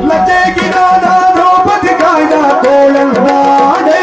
ಲತೆಗಿರಾದ ದ್ರೌಪದಿ ಕಾಯ್ದ ಕೋಳಲ್ನಾಡೈ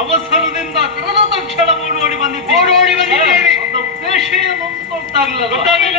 ಅವಸರದಿಂದ ಕರೆದ ತಕ್ಷಣ ಓಡೋಡಿ ಬಂದಿದ್ದೇವೆ. ಒಂದು ಉದ್ದೇಶ ಏನು ಅಂತ ಗೊತ್ತಾಗಲಿಲ್ಲ.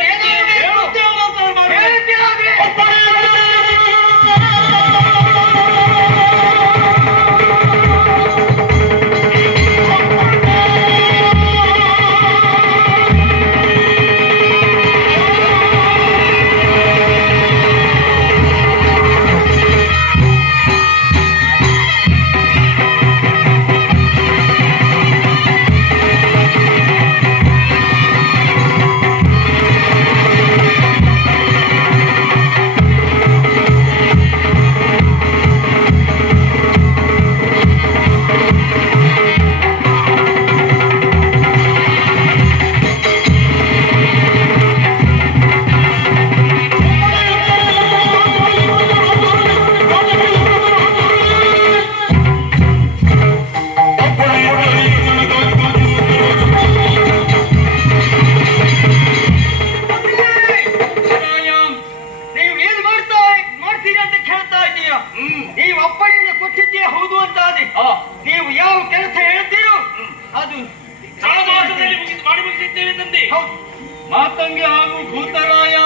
ಮಾತಂಗಿ ಹಾಗೂ ಭೂತರಾಯ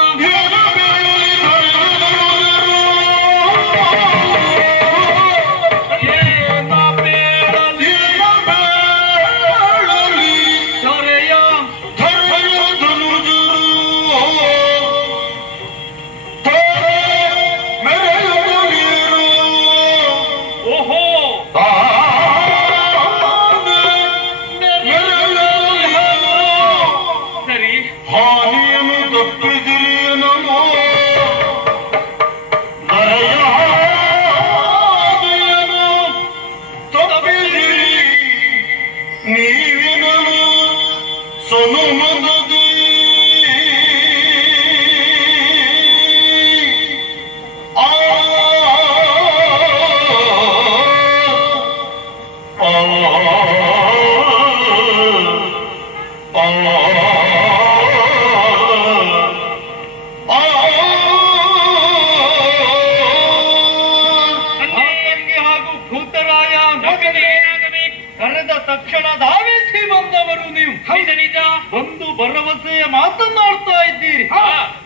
ಕರೆದ ತಕ್ಷಣ ಧಾವಿಸಿ ಬಂದವರು ನೀವು. ನಿಜ ಒಂದು ಭರವಸೆಯ ಮಾತನ್ನಾಡ್ತಾ ಇದ್ದೀರಿ.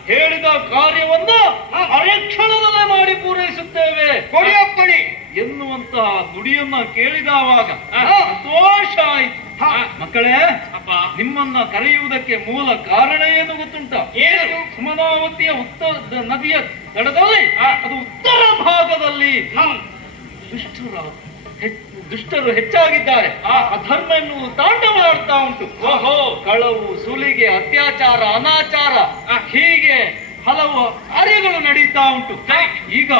ಹೇಳಿದ ಕಾರ್ಯವನ್ನು ಅರಕ್ಷಣದಲ್ಲೇ ಮಾಡಿ ಪೂರೈಸುತ್ತೇವೆ ಕೊಡಿಯಪ್ಪಡಿ ಎನ್ನುವಂತಹ ನುಡಿಯನ್ನ ಕೇಳಿದವಾಗ ಸಂತೋಷ ಆಯಿತು. ಮಕ್ಕಳೇ, ನಿಮ್ಮನ್ನ ಕರೆಯುವುದಕ್ಕೆ ಮೂಲ ಕಾರಣ ಏನು ಗೊತ್ತುಂಟ? ಸುಮನಾವತಿಯ ಉತ್ತರ ನದಿಯ ದಡದಲ್ಲಿ, ಅದು ಉತ್ತರ ಭಾಗದಲ್ಲಿ ದುಷ್ಟರು ಹೆಚ್ಚಾಗಿದ್ದಾರೆ. ಅಧರ್ಮ ಎನ್ನುವುದು ತಾಂಡವಾಡ್ತಾ ಉಂಟು. ಕಳವು, ಸುಲಿಗೆ, ಅತ್ಯಾಚಾರ, ಅನಾಚಾರ, ಹೀಗೆ ಹಲವು ಕಾರ್ಯಗಳು ನಡೀತಾ ಉಂಟು. ಈಗ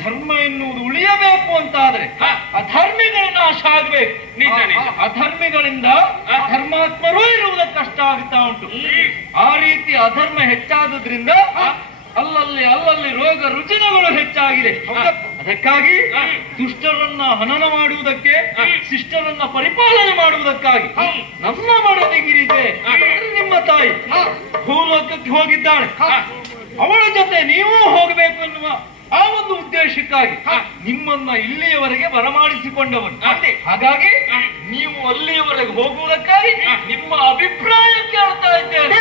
ಧರ್ಮ ಎನ್ನುವುದು ಉಳಿಯಬೇಕು ಅಂತಾದ್ರೆ ಅಧರ್ಮಿಗಳ ನಾಶ ಆಗ್ಬೇಕು. ಅಧರ್ಮಿಗಳಿಂದ ಧರ್ಮಾತ್ಮರೂ ಇರುವುದಕ್ಕೆ ಕಷ್ಟ ಆಗ್ತಾ ಉಂಟು. ಆ ರೀತಿ ಅಧರ್ಮ ಹೆಚ್ಚಾದ್ರಿಂದ ಅಲ್ಲಲ್ಲಿ ರೋಗ ರುಜಿನಗಳು ಹೆಚ್ಚಾಗಿದೆ. ಅದಕ್ಕಾಗಿ ದುಷ್ಟರನ್ನ ಹನನ ಮಾಡುವುದಕ್ಕೆ, ಶಿಷ್ಟರನ್ನ ಪರಿಪಾಲನೆ ಮಾಡುವುದಕ್ಕಾಗಿ ನಮ್ಮ ಮಡದಿಗಿರಿದೆ ನಿಮ್ಮ ತಾಯಿ ಭೂಲೋಕಕ್ಕೆ ಹೋಗಿದ್ದಾಳೆ. ಅವಳ ಜೊತೆ ನೀವು ಹೋಗಬೇಕು ಎನ್ನುವ ಆ ಒಂದು ಉದ್ದೇಶಕ್ಕಾಗಿ ನಿಮ್ಮನ್ನ ಇಲ್ಲಿಯವರೆಗೆ ಬರಮಾಡಿಸಿಕೊಂಡವನು. ಹಾಗಾಗಿ ನೀವು ಅಲ್ಲಿಯವರೆಗೆ ಹೋಗುವುದಕ್ಕಾಗಿ ನಿಮ್ಮ ಅಭಿಪ್ರಾಯ ಕೇಳ್ತಾ ಇದ್ದೇನೆ.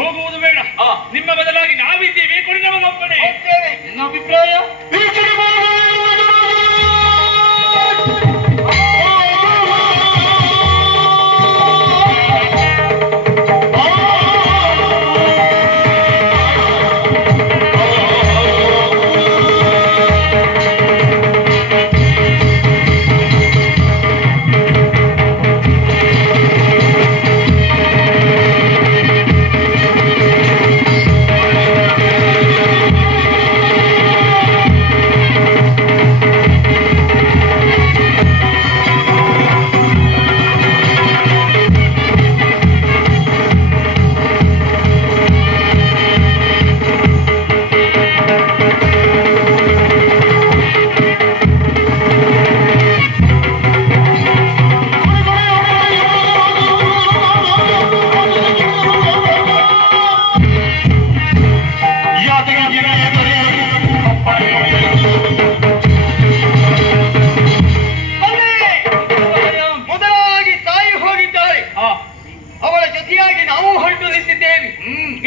ಹೋಗುವುದು ಬೇಡ. ನಿಮ್ಮ ಬದಲಾಗಿ ನಾವಿದ್ದೀವಿ, ಕೊಡಿ ನಮಗೊಪ್ಪಣೆ. ನಿನ್ನ ಅಭಿಪ್ರಾಯ?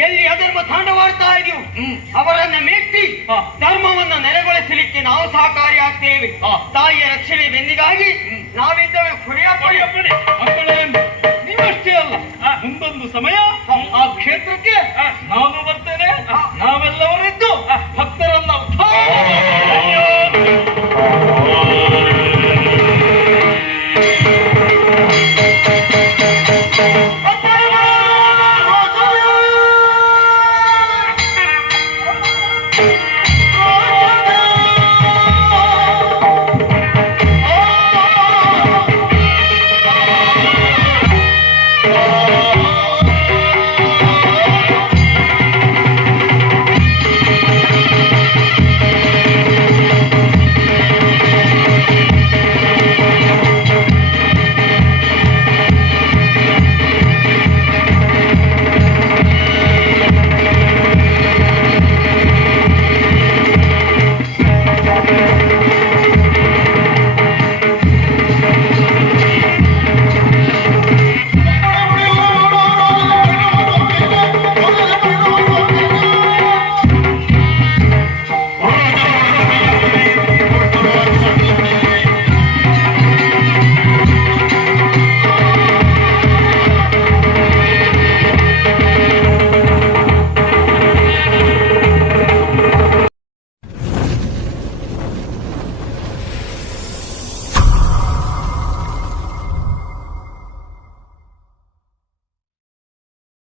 ಎಲ್ಲಿ ಅಧರ್ಮ ತಾಂಡವಾಡ್ತಾ ಇದೆಯೋ ಅವರನ್ನ ಮೆಟ್ಟಿ ಧರ್ಮವನ್ನು ನೆಲೆಗೊಳಿಸಲಿಕ್ಕೆ ನಾವು ಸಹಕಾರಿಯಾಗ್ತೇವೆ. ತಾಯಿಯ ರಕ್ಷಣೆ ಬೆನ್ನಿಗಾಗಿ ನಾವಿದ್ದೇವೆ. ಮಕ್ಕಳೇ, ನೀವಷ್ಟೇ ಅಲ್ಲ, ಮುಂದೊಂದು ಸಮಯ ಆ ಕ್ಷೇತ್ರಕ್ಕೆ ನಾವು